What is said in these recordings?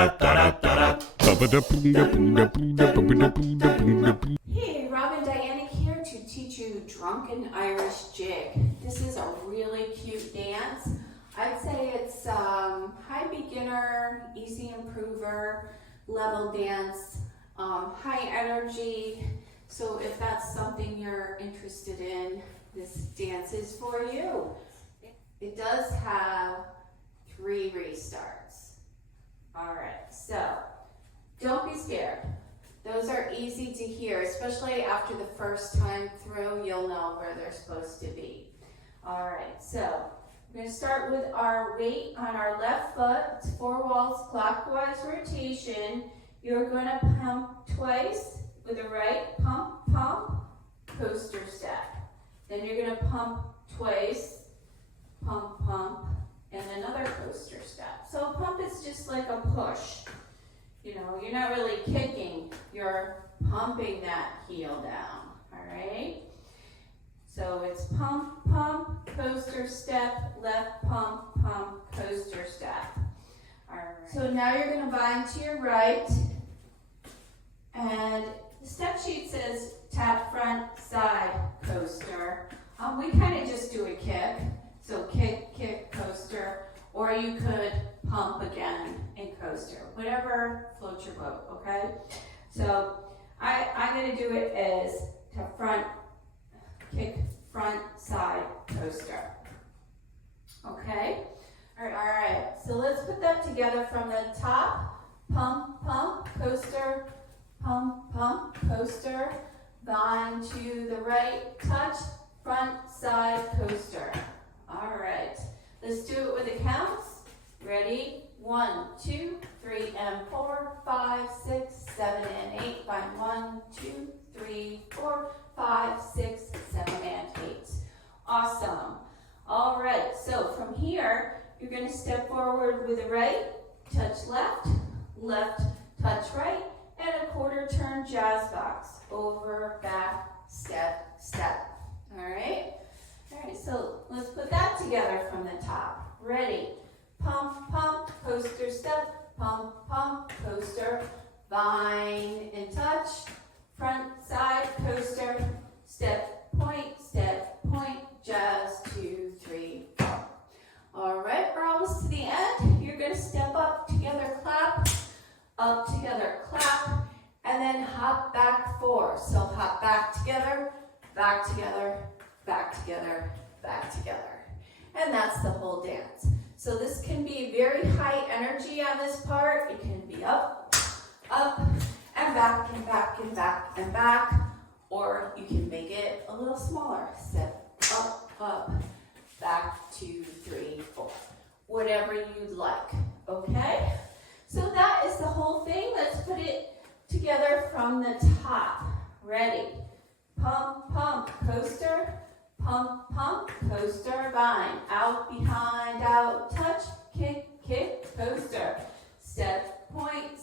Hey, Robin Dyanick here to teach you Drunken Irish Jig. This is a really cute dance. I'd say it's high beginner, easy improver, level dance, high energy. So if that's something you're interested in, this dance is for you. It does have 3 restarts. All right, so don't be scared. Those are easy to hear, especially after the first time through, you'll know where they're supposed to be. All right, so we're going to start with our weight on our left foot. It's 4 walls, clockwise rotation. You're going to pump twice with the right, pump, pump, coaster step. Then you're going to pump twice, pump, pump, and another coaster step. So a pump is just like a push. You know, you're not really kicking, you're pumping that heel down, all right? So it's pump, pump, coaster step, left pump, pump, coaster step. All right. So now you're going to bind to your right, and the step sheet says tap front, side, coaster. We kind of just do a kick, so kick, kick, coaster, or you could pump again and coaster, whatever floats your boat, okay? So I'm going to do it as to front, kick, front, side, coaster. Okay? All right. So let's put that together from the top. Pump, pump, coaster, pump, pump, coaster. Bind to the right, touch, front, side, coaster. All right. Let's do it with the counts. Ready? 1, 2, 3, and 4, 5, 6, 7, and 8. Bind 1, 2, 3, 4, 5, 6, 7, and 8. Awesome. All right, so from here, you're going to step forward with the right, touch left, left, touch right, and a quarter turn jazz box. Over, back, step, step. All right? All right, so let's put that together from the top. Ready? Pump, pump, coaster step, pump, pump, coaster, bind and touch, front, side, coaster, step, point, jazz, 2, 3, 4. All right, we're almost to the end. You're going to step up, together, clap, up, together, clap, and then hop back 4. So hop back together, back together, back together, back together. And that's the whole dance. So this can be very high energy on this part. It can be up, and back, and back, and back, and back. Or you can make it a little smaller. Step up, back, 2, 3, 4. Whatever you'd like, okay? So that is the whole thing. Let's put it together from the top. Ready? Pump, pump, coaster. Pump, pump, coaster, bind. Out, behind, out, touch, kick, kick, coaster. Step, point,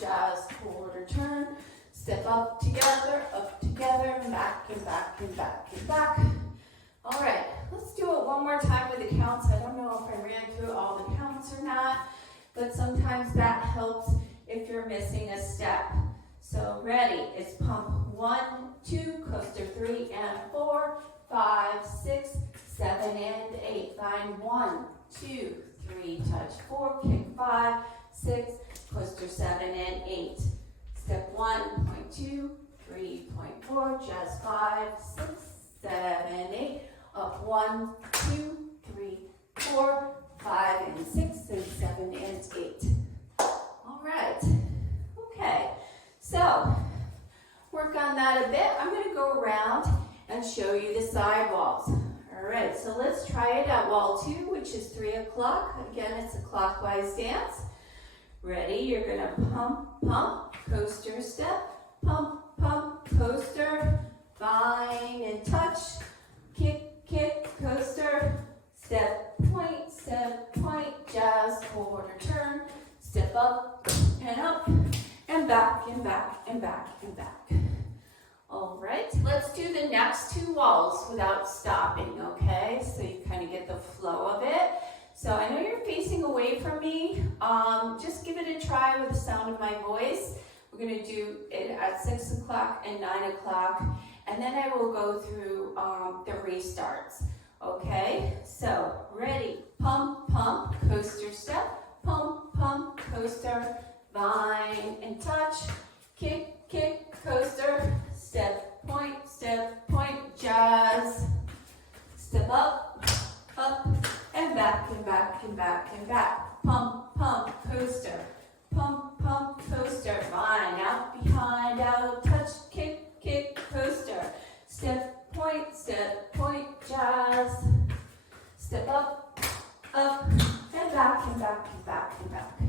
jazz, quarter turn. Step up, together, and back, and back, and back, and back. All right, let's do it one more time with the counts. I don't know if I ran through all the counts or not, but sometimes that helps if you're missing a step. So ready, it's pump 1, 2, coaster 3 and 4, 5, 6, 7, and 8. Bind 1, 2, 3, touch 4, kick 5, 6, coaster 7 and 8. Step 1.2, 3.4, jazz 5, 6, 7, 8. Up 1, 2, 3, 4, 5, and 6, and 7, and 8. All right. Okay. So, work on that a bit. I'm going to go around and show you the side walls. All right, so let's try it at wall 2, which is 3 o'clock. Again, it's a clockwise dance. Ready? You're going to pump, pump, coaster step, pump, pump, coaster, bind and touch, kick, kick, coaster, step, point, jazz, quarter turn, step up, and back, and back, and back, and back. All right, let's do the next 2 walls without stopping, okay? So you kind of get the flow of it. So I know you're facing away from me. Just give it a try with the sound of my voice. We're going to do it at 6 o'clock and 9 o'clock, and then I will go through the restarts. Okay, so ready, pump, pump, coaster step, pump, pump, coaster, vine and touch, kick, kick, coaster, step, point, jazz, step up, and back, and back, and back, and back, pump, pump, coaster, pump, pump, coaster, vine, out, behind, out, touch, kick, kick, coaster, step, point, jazz, step up, and back, and back, and back, and back.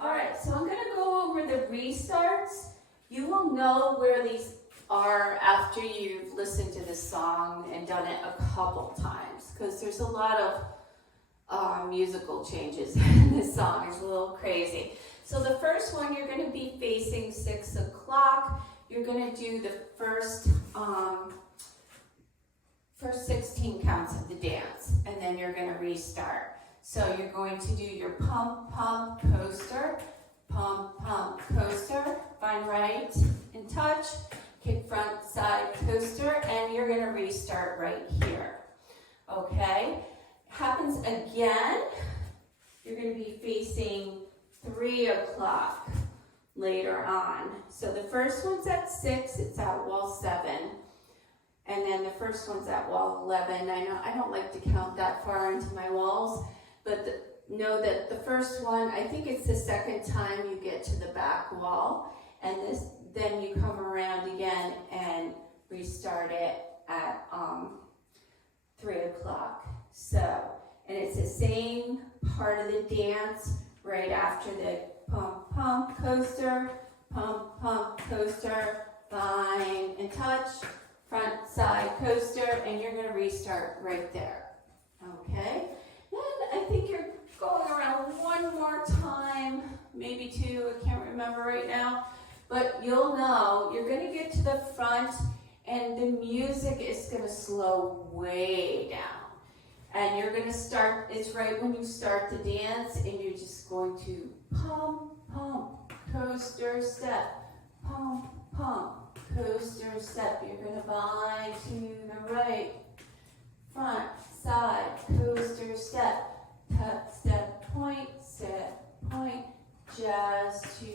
All right, so I'm gonna go over the restarts. You will know where these are after you've listened to this song and done it a couple times, because there's a lot of musical changes in this song. It's a little crazy. So the first one, you're gonna be facing 6 o'clock. You're gonna do the first 16 counts of the dance, and then you're going to restart. So you're going to do your pump, pump, coaster, find right and touch, kick front, side, coaster, and you're going to restart right here. Okay? Happens again. You're going to be facing 3 o'clock later on. So the first one's at 6, it's at wall 7. And then the first one's at wall 11. I know I don't like to count that far into my walls, but know that the first one, I think it's the second time you get to the back wall, and then you come around again and restart it at 3 o'clock. So, and it's the same part of the dance right after the pump, pump, coaster, vine and touch, front, side, coaster, and you're going to restart right there. Okay? Then I think you're going around one more time, maybe 2, I can't remember right now, but you'll know you're going to get to the front and the music is going to slow way down. And you're going to start, it's right when you start the dance, and you're just going to pump, pump, coaster, step, pump, pump, coaster, step. You're going to bind to the right, front, side, coaster, step, tap, step, point, jazz, 2,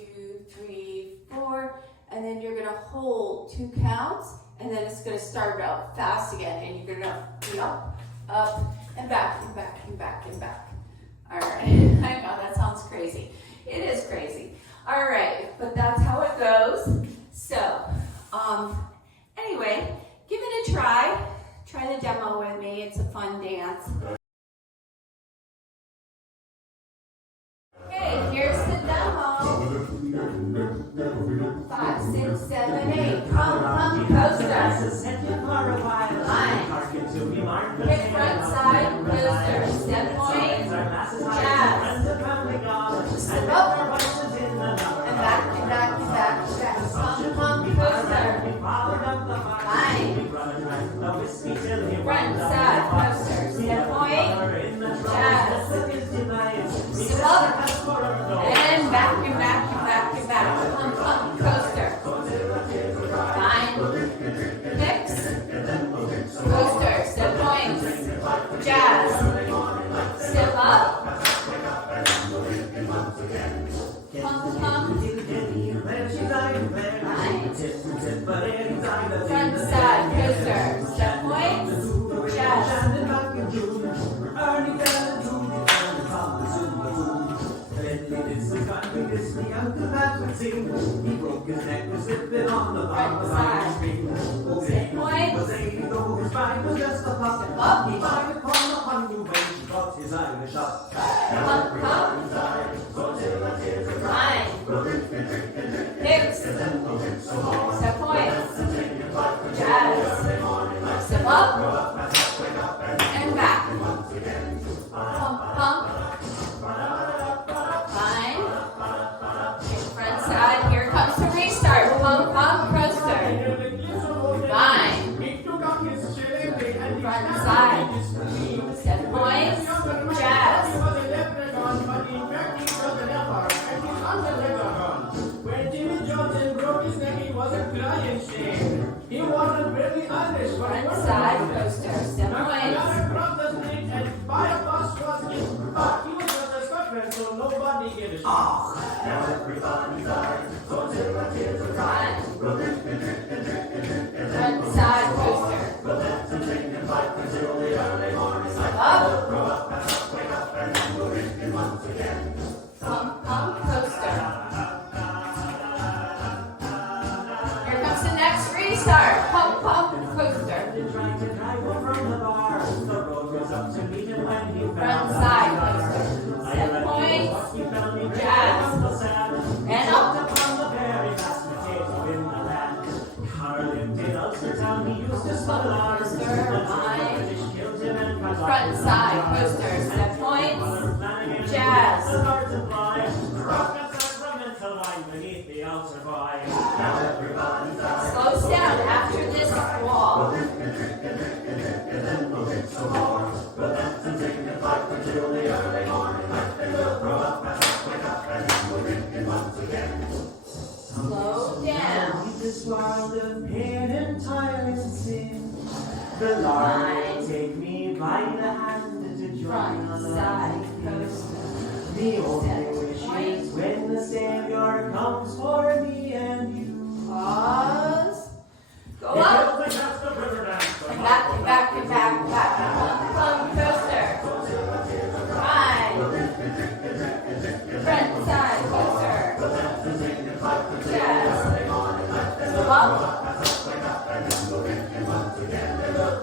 3, 4, and then you're going to hold 2 counts, and then it's going to start out fast again, and you're going to be up, and back, and back, and back, and back. All right, I know that sounds crazy. It is crazy. All right, but that's how it goes. So, anyway, give it a try. Try the demo with me. It's a fun dance. Okay, here's the demo. 5, 6, 7, 8. Pump, coaster. Line. Hip front side, coaster. Step point, jazz. Step up. And back, and back, and back, and back. Pump, coaster. Line. Front side, coaster. Step point, jazz. Step up. And back, and back, and back, and back. Pump, coaster. Line. Mix. Coaster. Step point. Jazz. Step up. Pump, pump. Line. Front side, coaster. Step point. Jazz. Front side. Step point. Step up. Pump, pump. Line. Hips. Step point. Jazz. Step up. And back. Pump, pump. Line. Front side. Here comes the restart. Pump, pump, coaster. Line. Front side. Step point. Jazz. Front side coaster, 7 points. Front side coaster. Up. Pump, pump, coaster. Here comes the next restart. Pump, pump, coaster. Front side coaster. 7 points. Jazz. And up. Coaster, 9. Front side coaster. 7 points. Jazz. Slows down after this wall. Slow down. This world of pain and toil and sin. The Lord will take me by the hand to join Front the side coaster. The only wish is when the Savior comes for me and you. Pause. Go up. And back, and back, and back, back. Pump, pump, coaster. 5. Front side coaster. Jazz. Go up.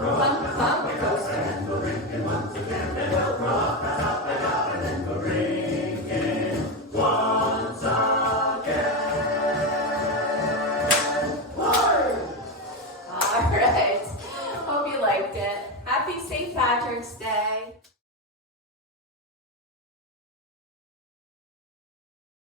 Pump, pump, coaster. All right. Hope you liked it. Happy St. Patrick's Day.